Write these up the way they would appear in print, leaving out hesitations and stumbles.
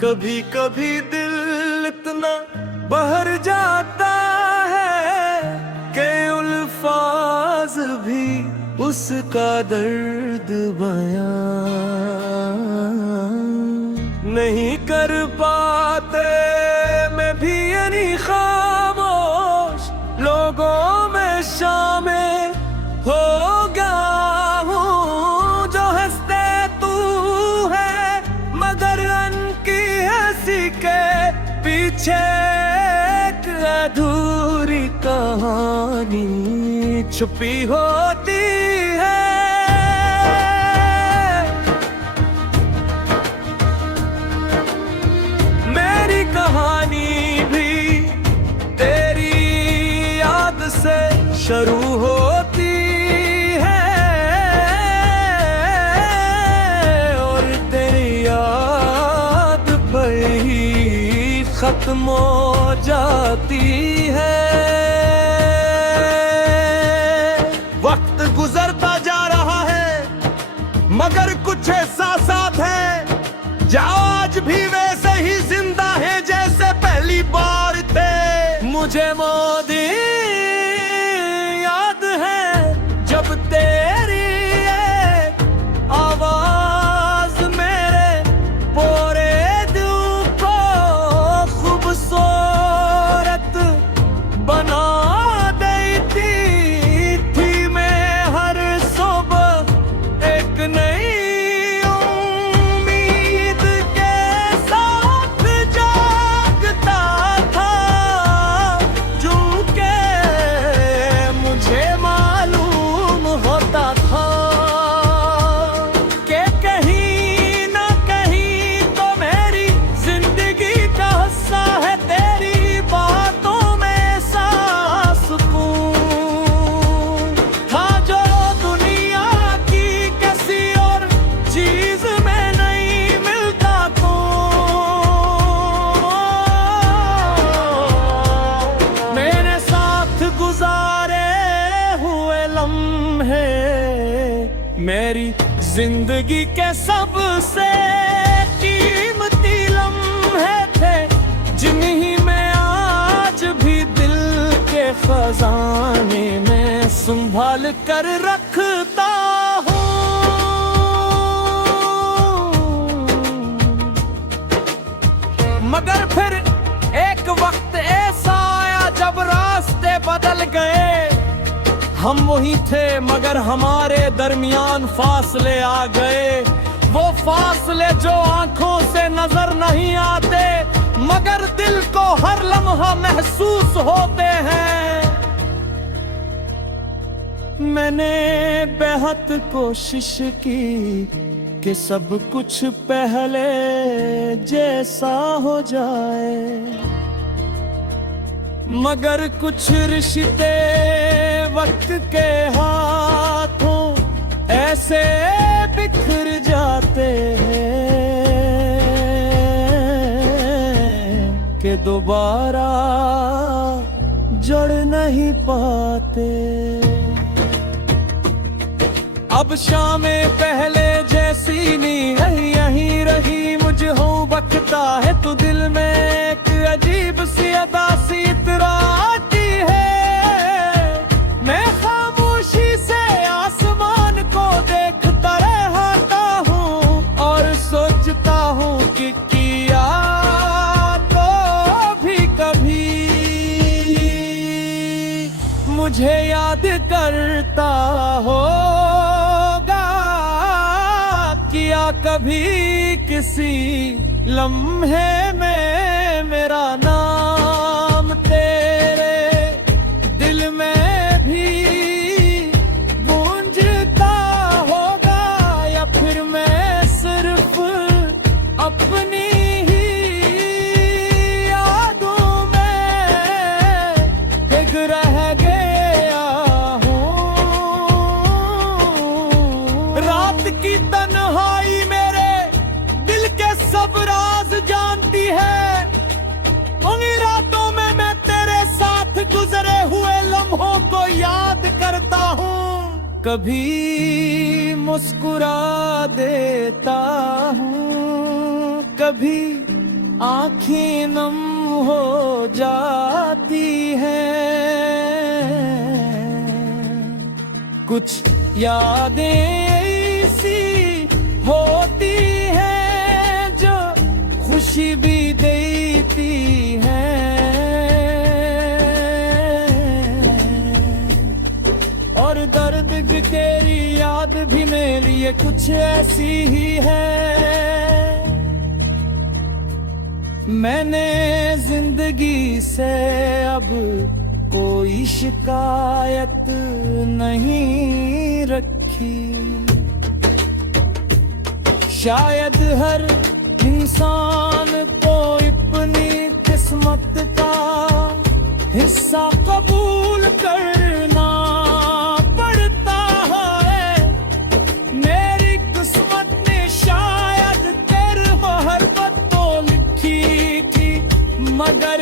कभी कभी दिल इतना बहर जाता है कि उल्फाज भी उसका दर्द बयां नहीं कर पाते। मैं भी यानी खामोश लोगों में शामिल हो गया हूँ। जो हंसते तू है मगर उनकी हंसी के पीछे एक अधूरी कहानी छुपी होती है। मेरी कहानी भी तेरी याद से शुरू होती है और तेरी याद पर ही खत्म हो जाती है। वक्त गुजरता जा रहा है मगर कुछ एहसास है जो आज भी वैसे ही जिंदा है जैसे पहली बार थे। मुझे मोदी याद है जब तेरी एक आवाज मेरे पूरे दिल को खूबसूरत बना देती थी। मैं हर सुबह एक नई उम्मीद के साथ जागता था। चूंकि मुझे मालूम होता था कि कहीं ना कहीं तो मेरी जिंदगी का हिस्सा है तेरी बातों में सांस सुकून था जो दुनिया की किसी और चीज में नहीं मिलता को। मैंने साथ गुजारे हुए लम्हे मेरी जिंदगी के सबसे कीमती लम्हे थे जिन्हीं में आज भी दिल के खजाने में संभाल कर रखता हूँ। मगर फिर एक वक्त ऐसा आया जब रास्ते बदल गए। हम वही थे मगर हमारे दरमियान फासले आ गए। वो फासले जो आंखों से नजर नहीं आते मगर दिल को हर लम्हा महसूस होते हैं। मैंने बेहद कोशिश की कि सब कुछ पहले जैसा हो जाए मगर कुछ रिश्ते वक्त के हाथों ऐसे बिखर जाते हैं कि दोबारा जुड़ नहीं पाते। अब शामें पहले जैसी नहीं है यहीं रही मुझे हो बकता है तो दिल में एक अजीब सी अदासी इतराती है। मैं खामोशी से आसमान को देखता रहता हूँ और सोचता हूँ कि किया तो भी कभी मुझे याद करता होगा। किया कभी किसी लम्हे में मेरा नाम तेरे दिल में भी गूंजता होगा या फिर मैं सिर्फ अपनी ही यादों में एक रह गया हूँ। रात की तन्हाई मेरे दिल के सब राज जानती है। उन रातों में मैं तेरे साथ गुजरे हुए लम्हों को याद करता हूँ। कभी मुस्कुरा देता हूँ, कभी आँखें नम हो जाती हैं, कुछ यादें ऐसी होती हैं जो खुशी भी देती हैं, और दर्द की तेरी याद भी मेरे लिए कुछ ऐसी ही है। मैंने जिंदगी से अब कोई शिकायत नहीं रखी, शायद हर इंसान को अपनी किस्मत का हिस्सा कबूल करना पड़ता है। मेरी किस्मत ने शायद तेरी मोहब्बत तो लिखी थी, मगर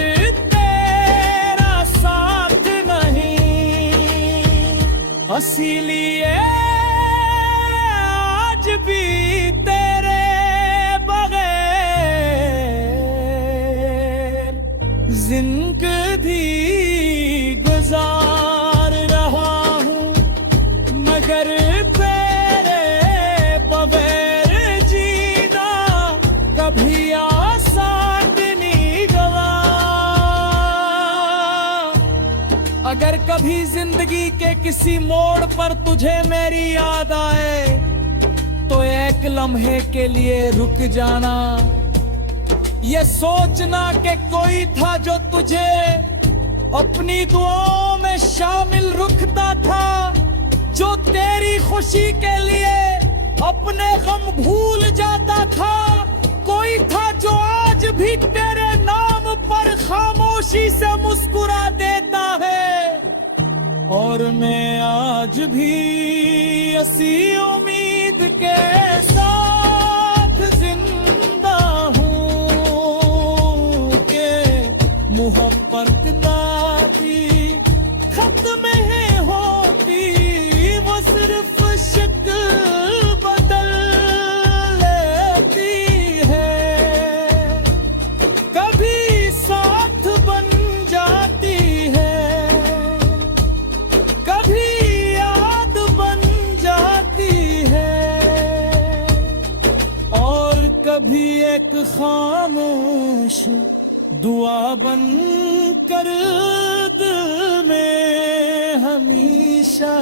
तेरा साथ नहीं, इसीलिए आज भी तेरे जिंदगी गुजार रहा हूँ, मगर तेरे बगैर जीना कभी आसान नहीं गवा। अगर कभी जिंदगी के किसी मोड़ पर तुझे मेरी याद आए तो एक लम्हे के लिए रुक जाना, ये सोचना कि कोई था जो तुझे अपनी दुआओं में शामिल रखता था, जो तेरी खुशी के लिए अपने गम भूल जाता था। कोई था जो आज भी तेरे नाम पर खामोशी से मुस्कुरा देता है, और मैं आज भी इसी उम्मीद के साथ जिंदा हूँ कि मोहब्बत दादी खत्म है होती, वो सिर्फ शक्ल बदल लेती है, कभी साथ बन जाती है, कभी याद बन जाती है, और कभी एक खामोश दुआ बन कर दिल में हमेशा